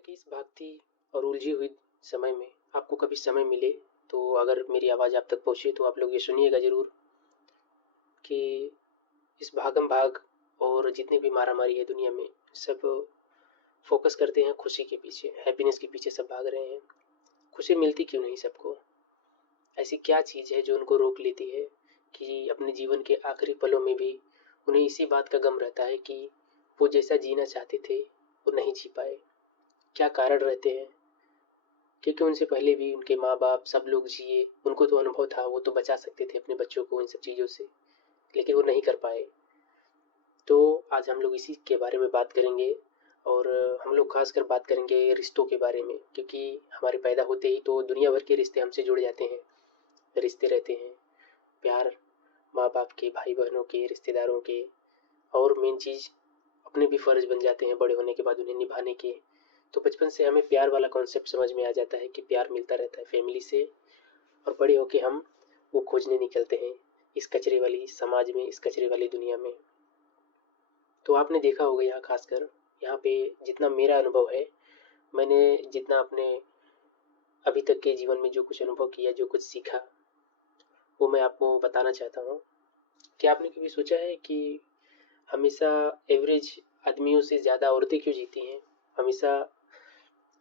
कि इस भागती और उलझी हुई समय में आपको कभी समय मिले तो अगर मेरी आवाज़ आप तक पहुँचे तो आप लोग ये सुनिएगा ज़रूर कि इस भागम भाग और जितनी भी मारामारी है दुनिया में सब फोकस करते हैं खुशी के पीछे, हैप्पीनेस के पीछे सब भाग रहे हैं। खुशी मिलती क्यों नहीं सबको? ऐसी क्या चीज़ है जो उनको रोक लेती है कि अपने जीवन के आखिरी पलों में भी उन्हें इसी बात का गम रहता है कि वो जैसा जीना चाहते थे वो नहीं जी पाए? क्या कारण रहते हैं? क्योंकि उनसे पहले भी उनके माँ बाप सब लोग जिए, उनको तो अनुभव था, वो तो बचा सकते थे अपने बच्चों को इन सब चीज़ों से, लेकिन वो नहीं कर पाए। तो आज हम लोग इसी के बारे में बात करेंगे और हम लोग खासकर बात करेंगे रिश्तों के बारे में, क्योंकि हमारे पैदा होते ही तो दुनिया भर के रिश्ते हमसे जुड़ जाते हैं। रिश्ते रहते हैं प्यार, माँ बाप के, भाई बहनों के, रिश्तेदारों के, और मेन चीज़ अपने भी फ़र्ज़ बन जाते हैं बड़े होने के बाद उन्हें निभाने के। तो बचपन से हमें प्यार वाला कॉन्सेप्ट समझ में आ जाता है कि प्यार मिलता रहता है फैमिली से, और बड़े होके हम वो खोजने निकलते हैं इस कचरे वाली समाज में, इस कचरे वाली दुनिया में। तो आपने देखा होगा यहाँ खासकर यहाँ पे जितना मेरा अनुभव है, मैंने जितना अपने अभी तक के जीवन में जो कुछ अनुभव किया, जो कुछ सीखा, वो मैं आपको बताना चाहता हूँ। क्या आपने कभी सोचा है कि हमेशा एवरेज आदमियों से ज़्यादा औरतें क्यों जीती हैं? हमेशा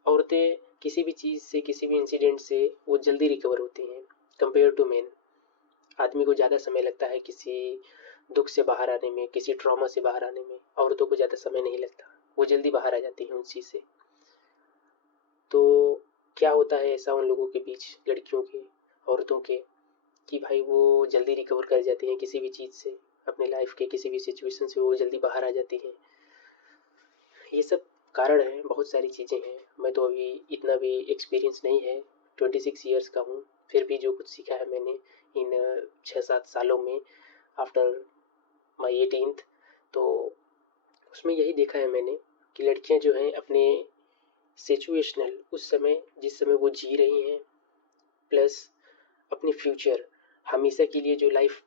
औरतें किसी भी चीज़ से, किसी भी इंसिडेंट से वो जल्दी रिकवर होती हैं कंपेयर टू मेन। आदमी को ज़्यादा समय लगता है किसी दुख से बाहर आने में, किसी ट्रॉमा से बाहर आने में। औरतों को ज़्यादा समय नहीं लगता, वो जल्दी बाहर आ जाती हैं उस चीज़ से। तो क्या होता है ऐसा उन लोगों के बीच, लड़कियों के, औरतों के, कि भाई वो जल्दी रिकवर कर जाती हैं किसी भी चीज़ से, अपने लाइफ के किसी भी सिचुएशन से वो जल्दी बाहर आ जाती हैं। ये सब कारण हैं, बहुत सारी चीज़ें हैं। मैं तो अभी इतना भी एक्सपीरियंस नहीं है, 26 ईयर्स का हूँ, फिर भी जो कुछ सीखा है मैंने इन 6-7 सालों में आफ्टर माई 18th, तो उसमें यही देखा है मैंने कि लड़कियां जो हैं अपने सिचुएशनल, उस समय जिस समय वो जी रही हैं, प्लस अपनी फ्यूचर, हमेशा के लिए जो लाइफ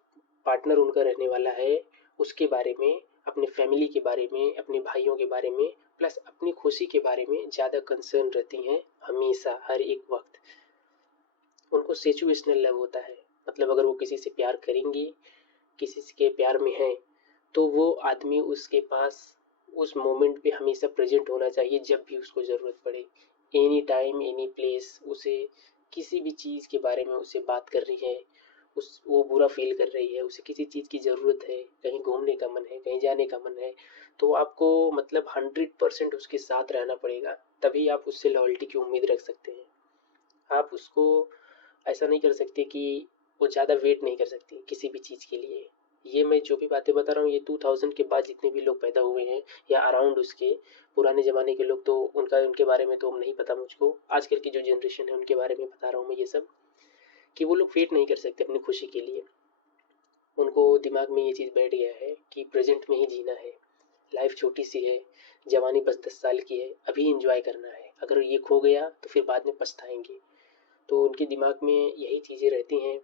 पार्टनर उनका रहने वाला है उसके बारे में, अपने फैमिली के बारे में, अपने भाइयों के बारे में, प्लस अपनी खुशी के बारे में ज़्यादा कंसर्न रहती हैं हमेशा, हर एक वक्त। उनको सिचुएशनल लव होता है, मतलब अगर वो किसी से प्यार करेंगी, किसी के प्यार में हैं, तो वो आदमी उसके पास उस मोमेंट पे हमेशा प्रेजेंट होना चाहिए जब भी उसको ज़रूरत पड़े। एनी टाइम एनी प्लेस उसे किसी भी चीज़ के बारे में उसे बात कर रही है, वो बुरा फील कर रही है, उसे किसी चीज़ की ज़रूरत है, कहीं घूमने का मन है, कहीं जाने का मन है, तो आपको मतलब 100% उसके साथ रहना पड़ेगा, तभी आप उससे लॉयल्टी की उम्मीद रख सकते हैं। आप उसको ऐसा नहीं कर सकते कि वो ज़्यादा वेट नहीं कर सकती किसी भी चीज़ के लिए। ये मैं जो भी बातें बता रहा हूँ ये 2000 के बाद जितने भी लोग पैदा हुए हैं या अराउंड उसके पुराने ज़माने के लोग, तो उनके बारे में तो नहीं पता मुझको। आजकल की जो जनरेशन है उनके बारे में बता रहा हूँ मैं ये सब, कि वो लोग वेट नहीं कर सकते अपनी खुशी के लिए। उनको दिमाग में ये चीज़ बैठ गया है कि प्रेजेंट में ही जीना है, लाइफ छोटी सी है, जवानी बस 10 साल की है, अभी इंजॉय करना है, अगर ये खो गया तो फिर बाद में पछताएंगे। तो उनके दिमाग में यही चीज़ें रहती हैं।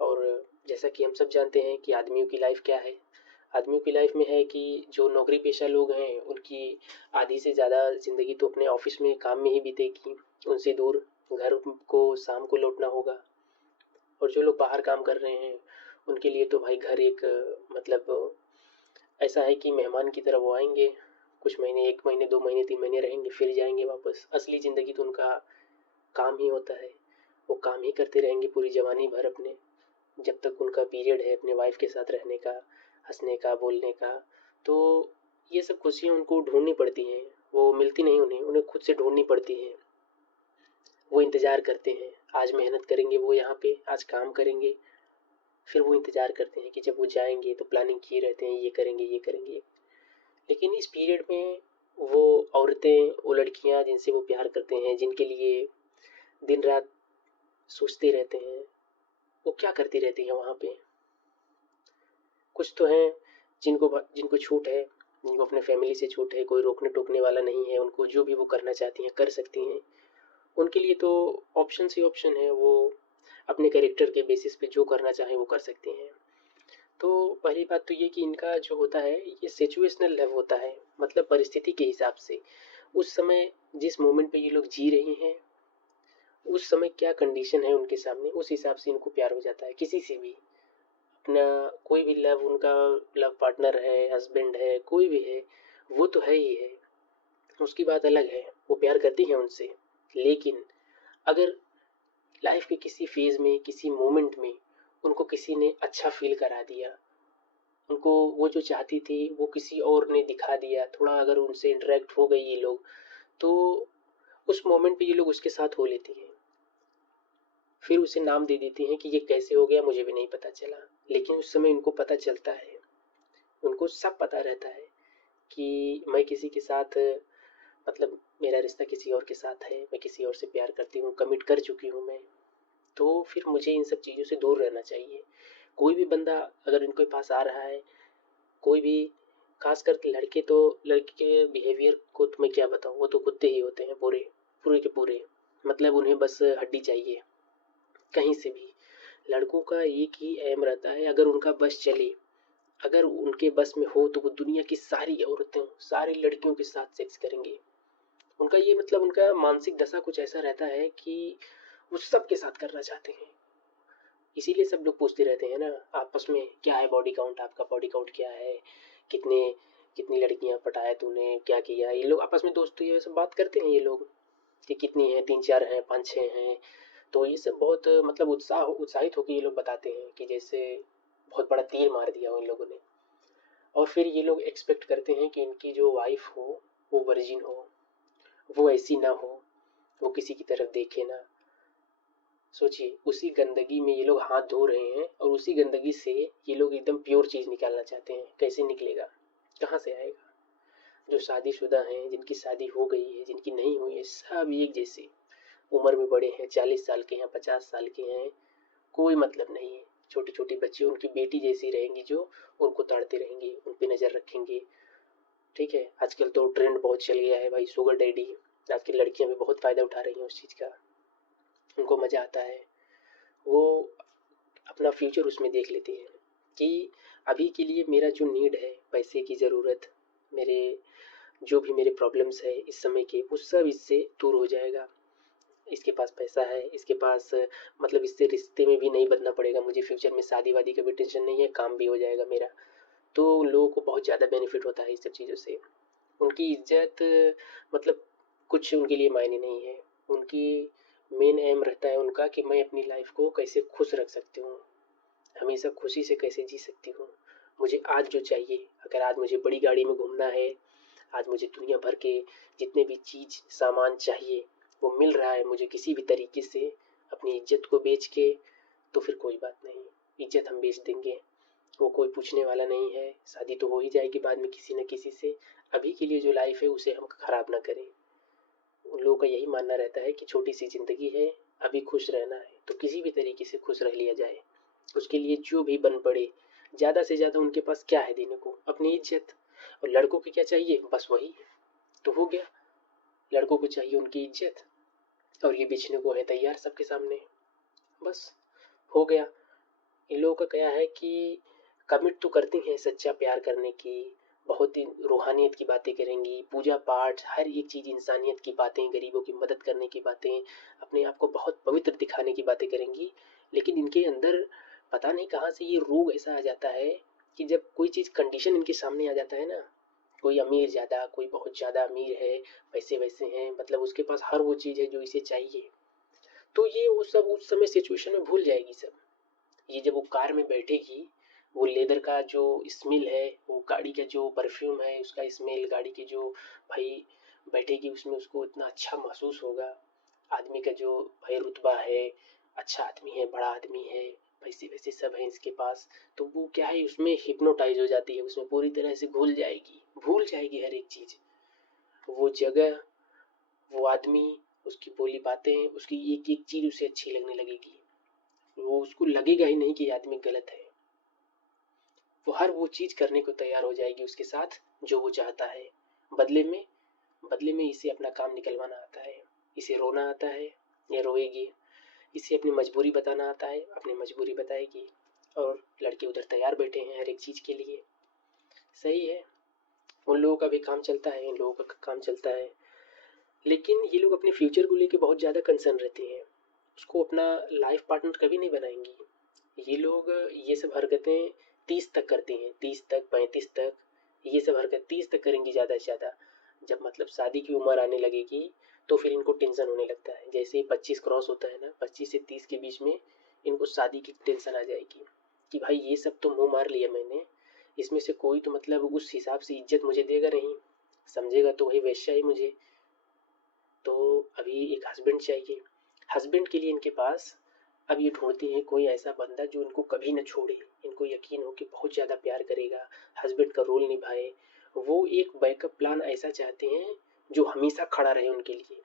और जैसा कि हम सब जानते हैं कि आदमियों की लाइफ क्या है, आदमियों की लाइफ में है कि जो नौकरी पेशा लोग हैं उनकी आधी से ज़्यादा ज़िंदगी तो अपने ऑफिस में, काम में ही बीतेगी, उनसे दूर घर को शाम को लौटना होगा। और जो लोग बाहर काम कर रहे हैं उनके लिए तो भाई घर एक मतलब ऐसा है कि मेहमान की तरह वो आएंगे, कुछ महीने, 1 महीने, 2 महीने, 3 महीने रहेंगे, फिर जाएंगे वापस। असली ज़िंदगी तो उनका काम ही होता है, वो काम ही करते रहेंगे पूरी जवानी भर अपने, जब तक उनका पीरियड है अपने वाइफ के साथ रहने का, हंसने का, बोलने का। तो ये सब खुशियाँ उनको ढूंढनी पड़ती हैं, वो मिलती नहीं उन्हें, उन्हें खुद से ढूंढनी पड़ती हैं। वो इंतज़ार करते हैं, आज मेहनत करेंगे वो यहाँ पे, आज काम करेंगे, फिर वो इंतज़ार करते हैं कि जब वो जाएंगे तो प्लानिंग किए रहते हैं, ये करेंगे, ये करेंगे। लेकिन इस पीरियड में वो औरतें, वो लड़कियाँ जिनसे वो प्यार करते हैं, जिनके लिए दिन रात सोचते रहते हैं, वो क्या करती रहती हैं वहाँ पे? कुछ तो हैं जिनको जिनको छूट है, जिनको अपने फैमिली से छूट है, कोई रोकने टोकने वाला नहीं है, उनको जो भी वो करना चाहती हैं कर सकती हैं। उनके लिए तो ऑप्शन ही ऑप्शन है, वो अपने कैरेक्टर के बेसिस पे जो करना चाहें वो कर सकती हैं। तो पहली बात तो ये कि इनका जो होता है ये सिचुएशनल लव होता है, मतलब परिस्थिति के हिसाब से। उस समय जिस मोमेंट पे ये लोग जी रही हैं, उस समय क्या कंडीशन है उनके सामने, उस हिसाब से इनको प्यार हो जाता है किसी से भी। अपना कोई भी लव, उनका लव पार्टनर है, हस्बैंड है, कोई भी है, वो तो है ही है, उसकी बात अलग है, वो प्यार करती है उनसे। लेकिन अगर लाइफ के किसी फेज में, किसी मोमेंट में उनको किसी ने अच्छा फील करा दिया, उनको वो जो चाहती थी वो किसी और ने दिखा दिया, थोड़ा अगर उनसे इंटरेक्ट हो गई ये लोग, तो उस मोमेंट पे ये लोग उसके साथ हो लेती हैं। फिर उसे नाम दे देती हैं कि ये कैसे हो गया मुझे भी नहीं पता चला। लेकिन उस समय उनको पता चलता है, उनको सब पता रहता है कि मैं किसी के साथ, मतलब मेरा रिश्ता किसी और के साथ है, मैं किसी और से प्यार करती हूँ, कमिट कर चुकी हूँ मैं। तो फिर मुझे इन सब चीज़ों से दूर रहना चाहिए। कोई भी बंदा अगर इनके पास आ रहा है, कोई भी, खास करके लड़के, तो लड़के के बिहेवियर को तो मैं क्या बताऊँ, वो तो कुत्ते ही होते हैं पूरे पूरे के पूरे। मतलब उन्हें बस हड्डी चाहिए कहीं से भी। लड़कों का एक ही एम रहता है, अगर उनका बस चले, अगर उनके बस में हो, तो वो दुनिया की सारी औरतें, सारी लड़कियों के साथ सेक्स करेंगे। उनका ये मतलब, उनका मानसिक दशा कुछ ऐसा रहता है कि वो सबके साथ करना चाहते हैं। इसीलिए सब लोग पूछते रहते हैं ना आपस में, क्या है बॉडी काउंट, आपका बॉडी काउंट क्या है, कितने कितनी लड़कियां पटाया तूने, क्या किया। ये लोग आपस में दोस्त ये सब बात करते हैं ये लोग कि कितनी हैं, 3 4 हैं, 5 6 हैं। तो ये सब बहुत मतलब उत्साहित होकर ये लोग बताते हैं कि जैसे बहुत बड़ा तीर मार दिया हो इन लोगों ने। और फिर ये लोग एक्सपेक्ट करते हैं कि इनकी जो वाइफ हो वो वर्जिन हो, वो ऐसी ना हो, वो किसी की तरफ देखे ना। सोचिए, उसी गंदगी में ये लोग हाथ धो रहे हैं और उसी गंदगी से ये लोग एकदम प्योर चीज़ निकालना चाहते हैं। कैसे निकलेगा, कहाँ से आएगा। जो शादीशुदा हैं, जिनकी शादी हो गई है, जिनकी नहीं हुई है, सब एक जैसे उम्र में बड़े हैं, 40 साल के हैं, 50 साल के हैं, कोई मतलब नहीं है। छोटी छोटी बच्ची उनकी बेटी जैसी रहेंगी, जो उनको ताड़ते रहेंगे, उन पर नज़र रखेंगे। ठीक है, आजकल तो ट्रेंड बहुत चल गया है भाई, शुगर डैडी। आज की लड़कियां भी बहुत फ़ायदा उठा रही हैं उस चीज़ का, उनको मज़ा आता है। वो अपना फ्यूचर उसमें देख लेती हैं कि अभी के लिए मेरा जो नीड है, पैसे की ज़रूरत, मेरे जो भी मेरे प्रॉब्लम्स है इस समय के, वो सब इससे दूर हो जाएगा। इसके पास पैसा है, इसके पास मतलब इससे रिश्ते में भी नहीं बदलना पड़ेगा मुझे, फ्यूचर में शादी वादी का भी टेंशन नहीं है, काम भी हो जाएगा मेरा। तो लोगों को बहुत ज़्यादा बेनिफिट होता है इस सब चीज़ों से। उनकी इज्जत, मतलब कुछ उनके लिए मायने नहीं है। उनकी मेन एम रहता है उनका कि मैं अपनी लाइफ को कैसे खुश रख सकती हूँ, हमेशा खुशी से कैसे जी सकती हूँ। मुझे आज जो चाहिए, अगर आज मुझे बड़ी गाड़ी में घूमना है, आज मुझे दुनिया भर के जितने भी चीज़ सामान चाहिए वो मिल रहा है मुझे किसी भी तरीके से, अपनी इज्जत को बेच के, तो फिर कोई बात नहीं, इज्जत हम बेच देंगे, वो कोई पूछने वाला नहीं है। शादी तो हो ही जाएगी बाद में किसी न किसी से। अभी के लिए जो लाइफ है उसे हम खराब ना करें। उन लोगों का यही मानना रहता है कि छोटी सी ज़िंदगी है, अभी खुश रहना है तो किसी भी तरीके से खुश रह लिया जाए। उसके लिए जो भी बन पड़े, ज़्यादा से ज़्यादा उनके पास क्या है देने को, अपनी इज्जत। और लड़कों को क्या चाहिए, बस वही तो हो गया। लड़कों को चाहिए उनकी इज्जत, और ये बेचने को है तैयार सबके सामने, बस हो गया। इन लोगों का क्या है कि कमिट तो करती हैं सच्चा प्यार करने की, बहुत ही रूहानियत की बातें करेंगी, पूजा पाठ, हर एक चीज़, इंसानियत की बातें, गरीबों की मदद करने की बातें, अपने आप को बहुत पवित्र दिखाने की बातें करेंगी। लेकिन इनके अंदर पता नहीं कहाँ से ये रोग ऐसा आ जाता है कि जब कोई चीज़ कंडीशन इनके सामने आ जाता है ना, कोई अमीर ज़्यादा, कोई बहुत ज़्यादा अमीर है, पैसे वैसे हैं, मतलब उसके पास हर वो चीज़ है जो इसे चाहिए, तो ये वो सब उस समय सिचुएशन में भूल जाएगी सब। ये जब वो कार में बैठेगी, वो लेदर का जो स्मेल है, वो गाड़ी का जो परफ्यूम है उसका स्मेल, गाड़ी के जो, भाई बैठेगी उसमें, उसको इतना अच्छा महसूस होगा। आदमी का जो भाई रुतबा है, अच्छा आदमी है, बड़ा आदमी है, पैसे वैसे सब है इसके पास, तो वो क्या है उसमें हिप्नोटाइज हो जाती है, उसमें पूरी तरह से भूल जाएगी हर एक चीज़, वो जगह, वो आदमी, उसकी बोली बातें, उसकी एक एक चीज़ उसे अच्छी लगने लगेगी। वो उसको लगेगा ही नहीं कि आदमी गलत है, वो हर वो चीज़ करने को तैयार हो जाएगी उसके साथ जो वो चाहता है। बदले में इसे अपना काम निकलवाना आता है, इसे रोना आता है, या रोएगी, इसे अपनी मजबूरी बताना आता है, अपनी मजबूरी बताएगी। और लड़के उधर तैयार बैठे हैं हर एक चीज़ के लिए। सही है, उन लोगों का भी काम चलता है, इन लोगों का काम चलता है। लेकिन लेकिन ये लोग अपने फ्यूचर को लेके बहुत ज़्यादा कंसर्न रहते हैं, उसको अपना लाइफ पार्टनर कभी नहीं बनाएंगी। ये लोग ये सब हरकतें 30 तक करते हैं, 30 तक 35 तक, ये सब हरकत 30 तक करेंगी ज़्यादा से ज़्यादा। जब मतलब शादी की उम्र आने लगेगी तो फिर इनको टेंशन होने लगता है। जैसे ही 25 क्रॉस होता है ना, 25 से 30 के बीच में इनको शादी की टेंशन आ जाएगी कि भाई ये सब तो मुंह मार लिया मैंने, इसमें से कोई तो मतलब उस हिसाब से इज्जत मुझे देगा नहीं, समझेगा तो वही वैश्या ही मुझे। तो अभी एक हस्बैंड चाहिए। हस्बैंड के लिए इनके पास अब ये ढूंढते हैं कोई ऐसा बंदा जो इनको कभी न छोड़े, इनको यकीन हो कि बहुत ज़्यादा प्यार करेगा, हस्बैंड का रोल निभाए। वो एक बैकअप प्लान ऐसा चाहते हैं जो हमेशा खड़ा रहे उनके लिए।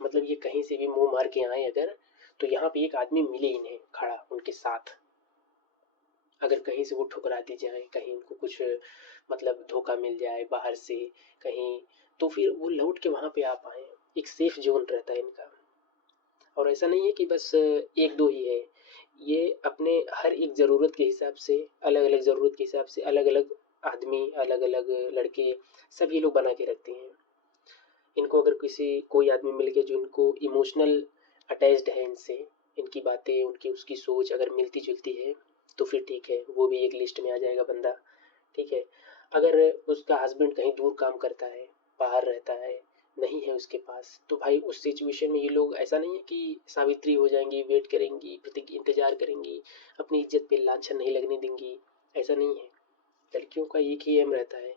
मतलब ये कहीं से भी मुंह मार के आए अगर, तो यहाँ पे एक आदमी मिले इन्हें खड़ा उनके साथ। अगर कहीं से वो ठुकरा दी जाए, कहीं उनको कुछ मतलब धोखा मिल जाए बाहर से कहीं, तो फिर वो लौट के वहाँ पे आ पाए। एक सेफ जोन रहता है इनका। और ऐसा नहीं है कि बस एक दो ही है, ये अपने हर एक ज़रूरत के हिसाब से, अलग अलग ज़रूरत के हिसाब से अलग अलग आदमी, अलग अलग लड़के, सब ये लोग बना के रखते हैं। इनको अगर किसी कोई आदमी मिल गया जो इनको इमोशनल अटैच्ड है इनसे, इनकी बातें, उनकी उसकी सोच अगर मिलती जुलती है तो फिर ठीक है, वो भी एक लिस्ट में आ जाएगा बंदा। ठीक है, अगर उसका हस्बैंड कहीं दूर काम करता है, बाहर रहता है, नहीं है उसके पास, तो भाई उस सिचुएशन में ये लोग ऐसा नहीं है कि सावित्री हो जाएंगी, वेट करेंगी, इंतजार करेंगी, अपनी इज्जत पे लांछन नहीं लगने देंगी। ऐसा नहीं है। लड़कियों का एक ही एम रहता है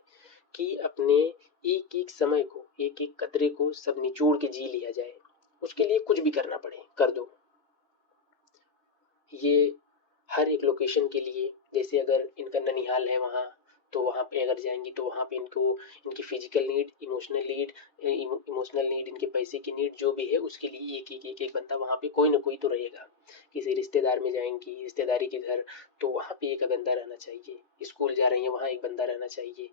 कि अपने एक एक समय को, एक एक कतरे को सब निचोड़ के जी लिया जाए। उसके लिए कुछ भी करना पड़े कर दो। ये हर एक लोकेशन के लिए, जैसे अगर इनका ननिहाल है वहाँ, तो वहाँ पे अगर जाएंगी तो वहाँ पे इनको इनकी फिजिकल नीड, इमोशनल नीड, इनके पैसे की नीड जो भी है, उसके लिए एक बंदा वहाँ पे कोई ना कोई तो रहेगा। किसी रिश्तेदार में जाएंगी, रिश्तेदारी के घर, तो वहाँ पे एक बंदा रहना चाहिए। स्कूल जा रही है, वहाँ एक बंदा रहना चाहिए।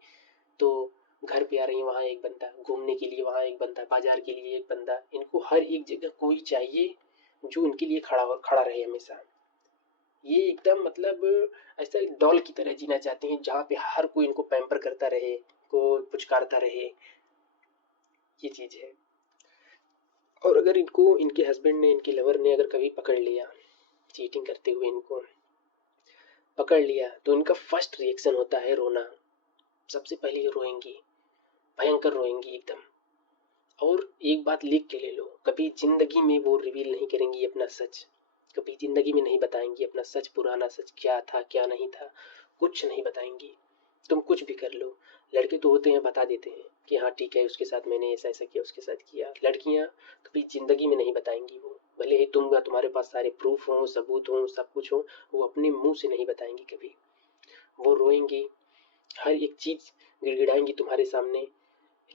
तो घर पे आ रही है, वहाँ एक बंदा, घूमने के लिए वहाँ एक बंदा, बाजार के लिए एक बंदा, इनको हर एक जगह कोई चाहिए जो इनके लिए खड़ा रहे हमेशा। ये एकदम मतलब ऐसा डॉल की तरह जीना चाहते हैं जहाँ पे हर कोई इनको पैम्पर करता रहे, को पुचकारता रहे। ये चीज़ है। और अगर इनको इनके हस्बैंड ने, इनके लवर ने अगर कभी पकड़ लिया चीटिंग करते हुए, इनको पकड़ लिया, तो इनका फर्स्ट रिएक्शन होता है रोना। सबसे पहले ये रोएंगी, भयंकर रोएंगी एकदम। और एक बात लिख के ले लो, कभी जिंदगी में वो रिवील नहीं करेंगी अपना सच, कभी जिंदगी में नहीं बताएंगी अपना सच, पुराना सच क्या था क्या नहीं था, कुछ नहीं बताएंगी। तुम कुछ भी कर लो। लड़के तो होते हैं बता देते हैं कि हाँ ठीक है उसके साथ मैंने ऐसा ऐसा किया, उसके साथ किया। लड़कियां कभी जिंदगी में नहीं बताएंगी। वो भले ही तुम्हारे पास सारे प्रूफ हो, सबूत हो, सब कुछ हो, वो अपने मुंह से नहीं बताएंगी कभी। वो रोएंगी, हर एक चीज गिड़गिड़ाएंगी तुम्हारे सामने,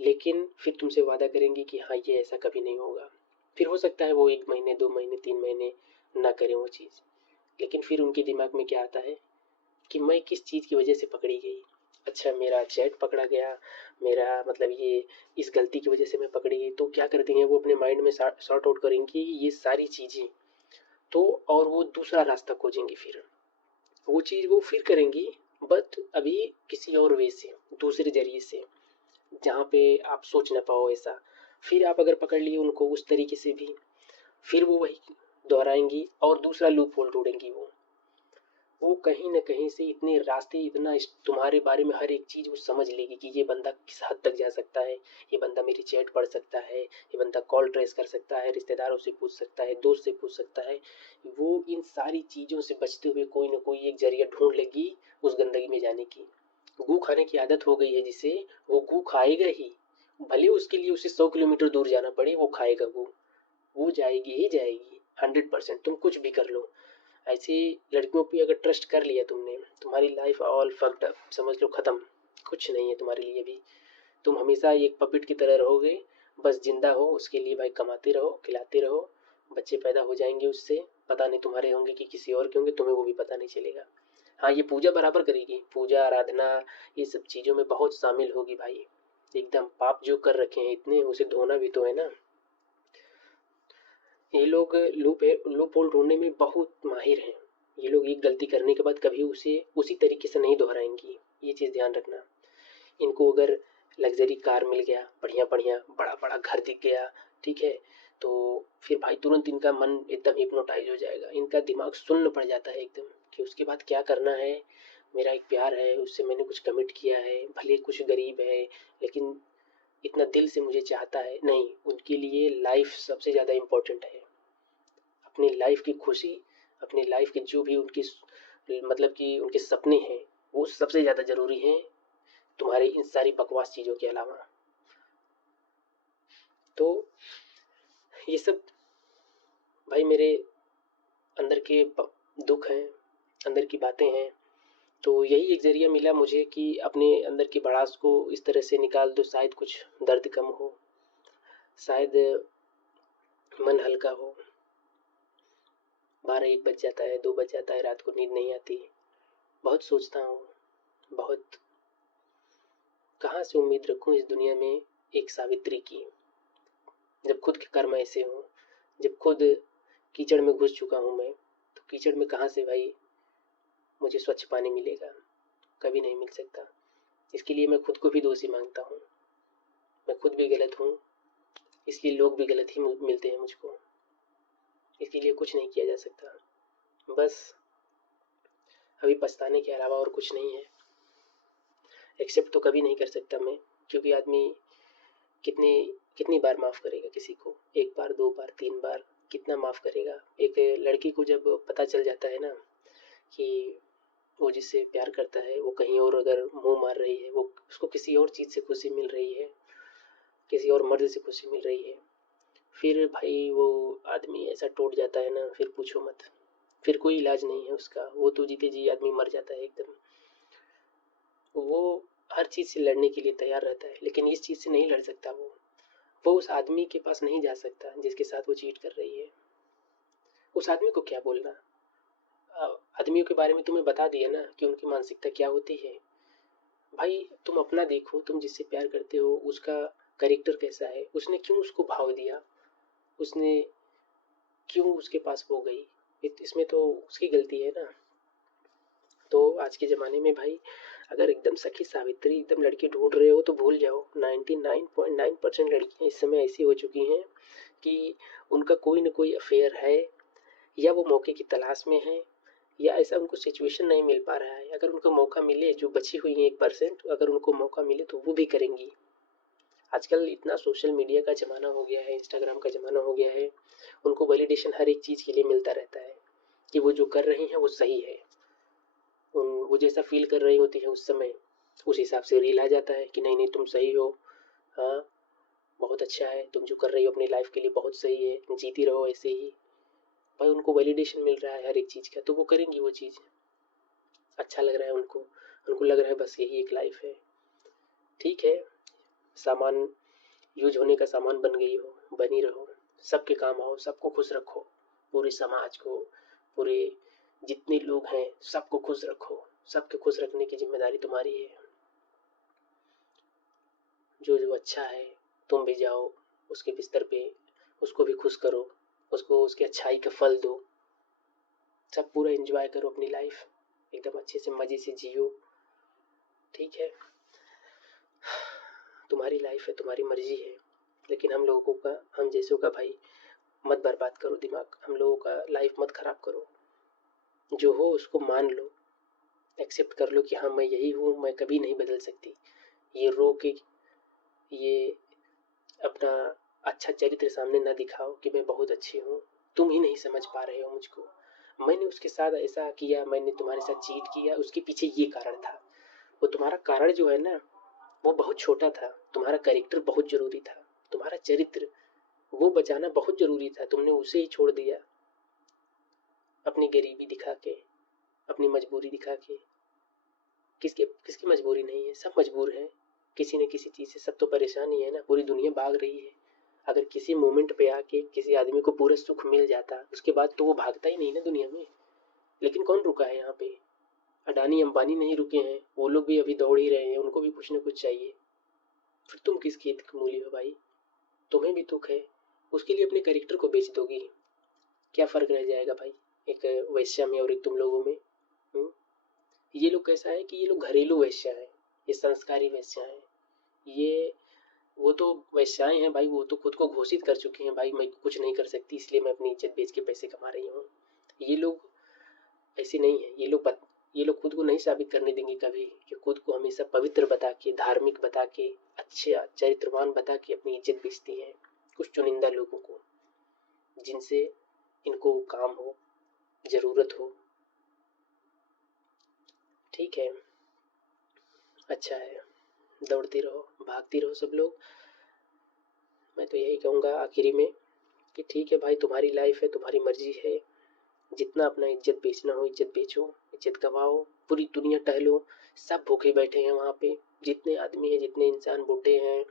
लेकिन फिर तुमसे वादा करेंगी कि हाँ ये ऐसा कभी नहीं होगा। फिर हो सकता है वो 1 महीने 2 महीने 3 महीने ना करें वो चीज़, लेकिन फिर उनके दिमाग में क्या आता है कि मैं किस चीज़ की वजह से पकड़ी गई। अच्छा मेरा चैट पकड़ा गया, मेरा मतलब ये इस गलती की वजह से मैं पकड़ी गई। तो क्या करती हैं वो अपने माइंड में सॉर्ट आउट करेंगी ये सारी चीज़ें, तो और वो दूसरा रास्ता खोजेंगी। फिर वो चीज़ वो फिर करेंगी, बट अभी किसी और वे से, दूसरे जरिए से, जहाँ पे आप सोच ना पाओ ऐसा। फिर आप अगर पकड़ लिए उनको उस तरीके से भी, फिर वो वही दोहराएंगी और दूसरा लूप होल ढूंढेंगी। वो कहीं ना कहीं से इतने रास्ते, इतना तुम्हारे बारे में हर एक चीज़ वो समझ लेगी कि ये बंदा किस हद तक जा सकता है, ये बंदा मेरी चैट पढ़ सकता है, ये बंदा कॉल ट्रेस कर सकता है, रिश्तेदारों से पूछ सकता है, दोस्त से पूछ सकता है। वो इन सारी चीज़ों से बचते हुए कोई ना कोई एक जरिया ढूंढ लेगी उस गंदगी में जाने की। गू खाने की आदत हो गई है जिसे, वो गू खाएगा ही, भले उसके लिए उसे 100 किलोमीटर दूर जाना पड़े, वो खाएगा गू। वो जाएगी ही जाएगी 100%। तुम कुछ भी कर लो, ऐसी लड़कियों पे अगर ट्रस्ट कर लिया तुमने, तुम्हारी लाइफ ऑल फक्ड अप, समझ लो ख़त्म। कुछ नहीं है तुम्हारे लिए भी। तुम हमेशा एक पपेट की तरह रहोगे। बस जिंदा हो उसके लिए भाई, कमाते रहो, खिलाते रहो, बच्चे पैदा हो जाएंगे उससे, पता नहीं तुम्हारे होंगे कि किसी और के होंगे, तुम्हें वो भी पता नहीं चलेगा। हाँ ये पूजा बराबर करेगी, पूजा आराधना ये सब चीज़ों में बहुत शामिल होगी भाई। एकदम पाप जो कर रखे हैं इतने, उसे धोना भी तो है ना। ये लोग लूप होल ढूंढने में बहुत माहिर हैं। ये लोग एक गलती करने के बाद कभी उसे उसी तरीके से नहीं दोहराएंगी, ये चीज़ ध्यान रखना। इनको अगर लग्जरी कार मिल गया, बढ़िया बढ़िया बड़ा बड़ा घर दिख गया, ठीक है। तो फिर भाई तुरंत इनका मन एकदम हिप्नोटाइज हो जाएगा, इनका दिमाग सुन्न पड़ जाता है एकदम कि उसके बाद क्या करना है। मेरा एक प्यार है, उससे मैंने कुछ कमिट किया है, भले कुछ गरीब है लेकिन इतना दिल से मुझे चाहता है। नहीं, उनके लिए लाइफ सबसे ज़्यादा इम्पोर्टेंट है। अपनी लाइफ की खुशी, अपनी लाइफ के जो भी उनकी मतलब कि उनके सपने हैं वो सबसे ज़्यादा ज़रूरी हैं तुम्हारी इन सारी बकवास चीज़ों के अलावा। तो ये सब भाई मेरे अंदर के दुख हैं, अंदर की बातें हैं। तो यही एक ज़रिया मिला मुझे कि अपने अंदर की भड़ास को इस तरह से निकाल दो, शायद कुछ दर्द कम हो, शायद मन हल्का हो। 12-1 बज जाता है, 2 बज जाता है, रात को नींद नहीं आती। बहुत सोचता हूँ, बहुत कहाँ से उम्मीद रखूँ इस दुनिया में एक सावित्री की, जब खुद के कर्म ऐसे हों, जब खुद कीचड़ में घुस चुका हूँ मैं। तो कीचड़ में कहाँ से भाई मुझे स्वच्छ पानी मिलेगा, कभी नहीं मिल सकता। इसके लिए मैं खुद को भी दोषी मानता हूँ। मैं खुद भी गलत हूँ, इसलिए लोग भी गलत ही मिलते हैं मुझको। इसके लिए कुछ नहीं किया जा सकता, बस अभी पछताने के अलावा और कुछ नहीं है। एक्सेप्ट तो कभी नहीं कर सकता मैं, क्योंकि आदमी कितनी कितनी बार माफ़ करेगा किसी को? 1 बार, 2 बार, 3 बार, कितना माफ़ करेगा? एक लड़की को जब पता चल जाता है ना कि वो जिससे प्यार करता है वो कहीं और अगर मुंह मार रही है, वो उसको किसी और चीज़ से खुशी मिल रही है, किसी और मर्द से खुशी मिल रही है, फिर भाई वो आदमी ऐसा टूट जाता है ना, फिर पूछो मत। फिर कोई इलाज नहीं है उसका, वो तो जीते जी आदमी मर जाता है एकदम। वो हर चीज़ से लड़ने के लिए तैयार रहता है, लेकिन इस चीज़ से नहीं लड़ सकता। वो उस आदमी के पास नहीं जा सकता जिसके साथ वो चीट कर रही है। उस आदमी को क्या बोलना? आदमियों के बारे में तुम्हें बता दिया ना कि उनकी मानसिकता क्या होती है। भाई तुम अपना देखो, तुम जिससे प्यार करते हो उसका कैरेक्टर कैसा है, उसने क्यों उसको भाव दिया, उसने क्यों उसके पास हो गई, इसमें तो उसकी गलती है ना। तो आज के ज़माने में भाई अगर एकदम सखी सावित्री एकदम लड़की ढूंढ रहे हो तो भूल जाओ, 99.9% लड़कियां इस समय ऐसी हो चुकी हैं कि उनका कोई ना कोई अफेयर है, या वो मौके की तलाश में है, या ऐसा उनको सिचुएशन नहीं मिल पा रहा है। अगर उनको मौका मिले, जो बची हुई है 1%, अगर उनको मौका मिले तो वो भी करेंगी। आजकल इतना सोशल मीडिया का ज़माना हो गया है, इंस्टाग्राम का ज़माना हो गया है, उनको वैलिडेशन हर एक चीज़ के लिए मिलता रहता है कि वो जो कर रही हैं वो सही है। वो जैसा फील कर रही होती है उस समय, उस हिसाब से रील आ जाता है कि नहीं नहीं तुम सही हो, हाँ बहुत अच्छा है, तुम जो कर रही हो अपनी लाइफ के लिए बहुत सही है, जीती रहो ऐसे ही। भाई उनको वैलिडेशन मिल रहा है हर एक चीज़ का, तो वो करेंगी वो चीज़। अच्छा लग रहा है उनको, उनको लग रहा है बस यही एक लाइफ है। ठीक है, सामान यूज होने का सामान बन गई हो, बनी रहो, सबके काम आओ, सबको खुश रखो, पूरे समाज को, पूरे जितने लोग हैं सबको खुश रखो। सबके खुश रखने की जिम्मेदारी तुम्हारी है। जो जो अच्छा है तुम भी जाओ उसके बिस्तर पे, उसको भी खुश करो, उसको उसकी अच्छाई का फल दो। सब पूरा एंजॉय करो अपनी लाइफ, एकदम अच्छे से मज़े से जियो। ठीक है, तुम्हारी लाइफ है, तुम्हारी मर्जी है, लेकिन हम लोगों का, हम जैसों का भाई मत बर्बाद करो दिमाग, हम लोगों का लाइफ मत खराब करो। जो हो उसको मान लो, एक्सेप्ट कर लो कि हाँ मैं यही हूँ, मैं कभी नहीं बदल सकती। ये रो के, ये अपना अच्छा चरित्र सामने ना दिखाओ कि मैं बहुत अच्छी हूँ, तुम ही नहीं समझ पा रहे हो मुझको। मैंने उसके साथ ऐसा किया, मैंने तुम्हारे साथ चीट किया, उसके पीछे ये कारण था। वो तुम्हारा कारण जो है ना वो बहुत छोटा था, तुम्हारा कैरेक्टर बहुत जरूरी था, तुम्हारा चरित्र वो बचाना बहुत जरूरी था, तुमने उसे ही छोड़ दिया अपनी गरीबी दिखा के, अपनी मजबूरी दिखा के। किसकी किसकी मजबूरी नहीं है, सब मजबूर हैं किसी न किसी चीज़ से, सब तो परेशान ही है ना, पूरी दुनिया भाग रही है। अगर किसी मोमेंट पे आके किसी आदमी को पूरा सुख मिल जाता उसके बाद तो वो भागता ही नहीं ना दुनिया में। लेकिन कौन रुका है यहाँ पे? अडानी अंबानी नहीं रुके हैं, वो लोग भी अभी दौड़ ही रहे हैं, उनको भी कुछ ना कुछ चाहिए। फिर तुम किस खेत की मूली हो भाई? तुम्हें भी दुख है, उसके लिए अपने कैरेक्टर को बेच दोगी? क्या फ़र्क रह जाएगा भाई एक वैश्या में और एक तुम लोगों में? ये लोग कैसा है कि ये लोग घरेलू वैश्या है, ये संस्कारी वैश्या है, ये वो तो वैश्याएं हैं भाई, वो तो खुद को घोषित कर चुकी हैं भाई, मैं कुछ नहीं कर सकती इसलिए मैं अपनी इज्जत बेच के पैसे कमा रही हूँ। ये लोग ऐसे नहीं है, ये लोग खुद को नहीं साबित करने देंगे कभी, कि खुद को हमेशा पवित्र बता के, धार्मिक बता के, अच्छा चरित्रवान बता के अपनी इज्जत बेचती हैं कुछ चुनिंदा लोगों को, जिनसे इनको काम हो, जरूरत हो। ठीक है, अच्छा है, दौड़ते रहो, भागते रहो सब लोग। मैं तो यही कहूँगा आखिरी में कि ठीक है भाई, तुम्हारी लाइफ है, तुम्हारी मर्जी है, जितना अपना इज्जत बेचना हो इज्जत बेचो, इज्जत गवाओ, पूरी दुनिया टहलो, सब भूखे बैठे हैं वहाँ पे, जितने आदमी हैं, जितने इंसान बूढ़े हैं,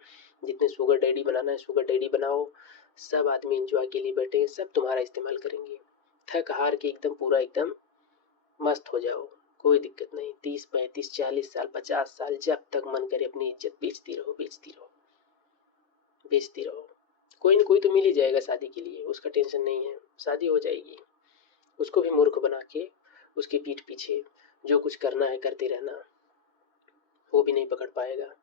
जितने शुगर डैडी बनाना है शुगर डैडी बनाओ, सब आदमी इंजॉय के लिए बैठे हैं, सब तुम्हारा इस्तेमाल करेंगे। थक हार के एकदम पूरा एकदम मस्त हो जाओ, कोई दिक्कत नहीं। 30 35 40 साल 50 साल जब तक मन करे अपनी इज्जत बेचती रहो, बेचती रहो, बेचती रहो। कोई न कोई तो मिल ही जाएगा शादी के लिए, उसका टेंशन नहीं है, शादी हो जाएगी। उसको भी मूर्ख बना के उसकी पीठ पीछे जो कुछ करना है करते रहना, वो भी नहीं पकड़ पाएगा।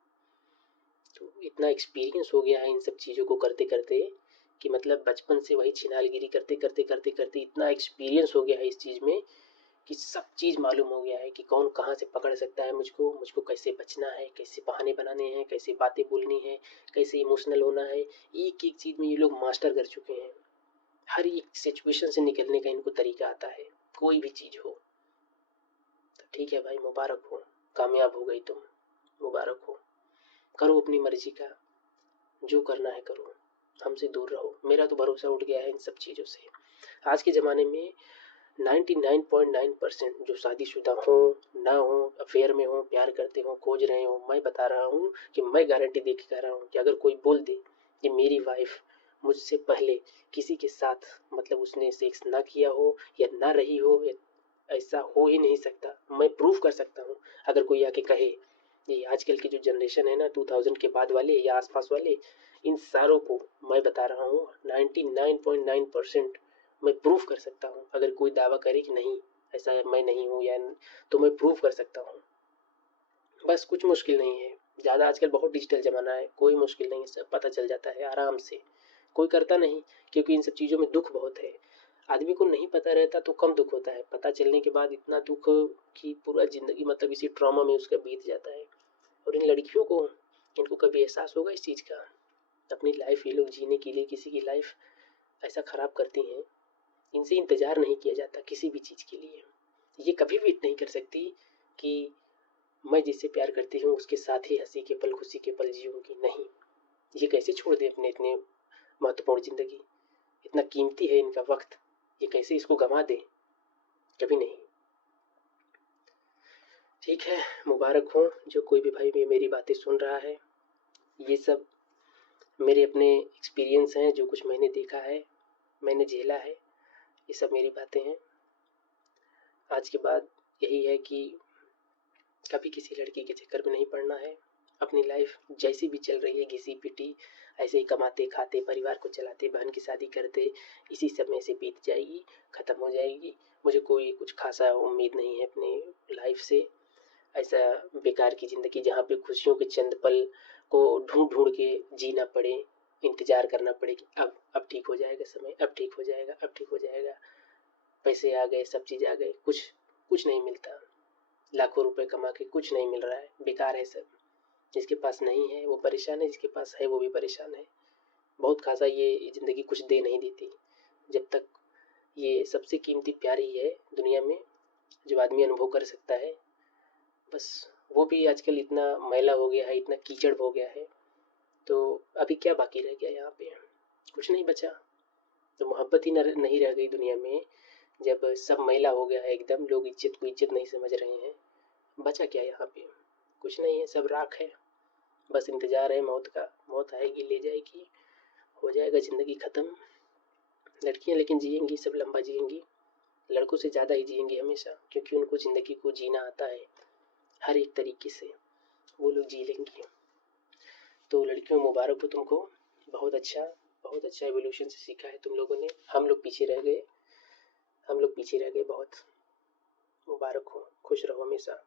तो इतना एक्सपीरियंस हो गया है इन सब चीज़ों को करते करते कि मतलब बचपन से वही छिनालगिरी करते करते करते करते इतना एक्सपीरियंस हो गया है इस चीज़ में कि सब चीज़ मालूम हो गया है कि कौन कहाँ से पकड़ सकता है मुझको, मुझको कैसे बचना है, कैसे बहाने बनाने हैं, कैसे बातें बोलनी है, कैसे इमोशनल होना है। एक एक चीज़ में ये लोग मास्टर कर चुके हैं। हर एक सिचुएशन से निकलने का इनको तरीका आता है, कोई भी चीज़ हो। तो ठीक है भाई, मुबारक हो, कामयाब हो गई तुम, मुबारक हो। करो अपनी मर्जी का, जो करना है करो, हमसे दूर रहो। मेरा तो भरोसा उठ गया है इन सब चीज़ों से। आज के ज़माने में 99.9% जो शादीशुदा हो ना हो, अफेयर में हो, प्यार करते हो, खोज रहे हो, मैं बता रहा हूँ कि मैं गारंटी दे के कह रहा हूँ कि अगर कोई बोल दे कि मेरी वाइफ मुझसे पहले किसी के साथ मतलब उसने सेक्स ना किया हो या ना रही हो, ऐसा हो ही नहीं सकता, मैं प्रूफ कर सकता हूँ। अगर कोई आके कहे, ये आजकल की जो जनरेशन है ना 2000 के बाद वाले या आसपास वाले, इन सारों को मैं बता रहा हूँ 99.9% मैं प्रूफ कर सकता हूँ। अगर कोई दावा करे कि नहीं ऐसा मैं नहीं हूँ या तो मैं प्रूफ कर सकता हूँ। बस कुछ मुश्किल नहीं है ज़्यादा, आजकल बहुत डिजिटल ज़माना है, कोई मुश्किल नहीं है, सब पता चल जाता है आराम से। कोई करता नहीं क्योंकि इन सब चीज़ों में दुख बहुत है। आदमी को नहीं पता रहता तो कम दुख होता है, पता चलने के बाद इतना दुख कि पूरा ज़िंदगी मतलब इसी ट्रॉमा में उसका बीत जाता है। और इन लड़कियों को, इनको कभी एहसास होगा इस चीज़ का? अपनी लाइफ ये लोग जीने के लिए किसी की लाइफ ऐसा ख़राब करती हैं, इनसे इंतज़ार नहीं किया जाता किसी भी चीज़ के लिए। ये कभी वेट नहीं कर सकती कि मैं जिससे प्यार करती हूँ उसके साथ ही हंसी के पल खुशी के पल जीऊँगी, नहीं। ये कैसे छोड़ दे अपने इतने महत्वपूर्ण ज़िंदगी, इतना कीमती है इनका वक्त, ये कैसे इसको गंवा दे? कभी नहीं। ठीक है, मुबारक हो जो कोई भी भाई मेरी बातें सुन रहा है। ये सब मेरे अपने एक्सपीरियंस हैं, जो कुछ मैंने देखा है, मैंने झेला है, ये सब मेरी बातें हैं। आज के बाद यही है कि कभी किसी लड़की के चक्कर में नहीं पड़ना है। अपनी लाइफ जैसी भी चल रही है घिसी पिटी ऐसे ही कमाते खाते परिवार को चलाते बहन की शादी करते इसी समय से बीत जाएगी, ख़त्म हो जाएगी। मुझे कोई कुछ खासा उम्मीद नहीं है अपनी लाइफ से। ऐसा बेकार की ज़िंदगी जहाँ पे खुशियों के चंद पल को ढूंढ ढूंढ के जीना पड़े, इंतज़ार करना पड़े कि अब ठीक हो जाएगा समय, अब ठीक हो जाएगा, अब ठीक हो जाएगा, पैसे आ गए, सब चीज़ आ गए, कुछ कुछ नहीं मिलता। लाखों रुपए कमा के कुछ नहीं मिल रहा है, बेकार है सब। जिसके पास नहीं है वो परेशान है, जिसके पास है वो भी परेशान है। बहुत खासा ये ज़िंदगी कुछ दे नहीं देती। जब तक ये सबसे कीमती प्यार ही है दुनिया में जो आदमी अनुभव कर सकता है, बस वो भी आजकल इतना मैला हो गया है, इतना कीचड़ हो गया है। तो अभी क्या बाकी रह गया यहाँ पे? कुछ नहीं बचा। तो मोहब्बत ही नहीं रह गई दुनिया में। जब सब मैला हो गया है एकदम, लोग इज्जत को इज्जत नहीं समझ रहे हैं, बचा क्या यहाँ पे? कुछ नहीं है, सब राख है। बस इंतज़ार है मौत का, मौत आएगी ले जाएगी, हो जाएगा ज़िंदगी ख़त्म। लड़कियाँ लेकिन जिएंगी, सब लंबा जिएंगी, लड़कों से ज़्यादा ही जिएंगी हमेशा, क्योंकि उनको ज़िंदगी को जीना आता है हर एक तरीके से, वो लोग जी लेंगी। तो लड़कियों मुबारक हो तुमको, बहुत अच्छा एवोल्यूशन से सीखा है तुम लोगों ने। हम लोग पीछे रह गए, बहुत। मुबारक हो, खुश रहो हमेशा।